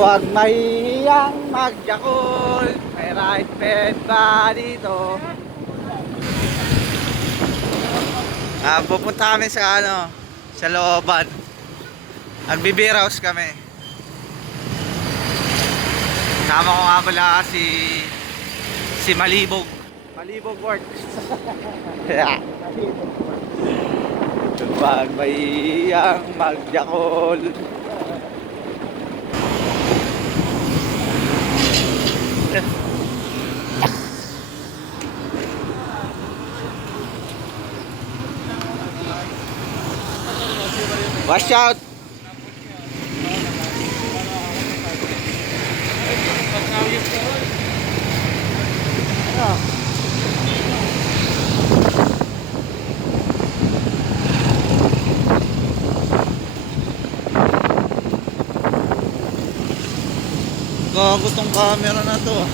Huwag mahihiyang magjakol, may right bed ba dito? Pupunta kami sa sa looban. Nagbibiraos kami. Kasama ko nga pala si Malibog. Malibog Works. Huwag mahihiyang magjakol. Watch out! Gago tong camera na to.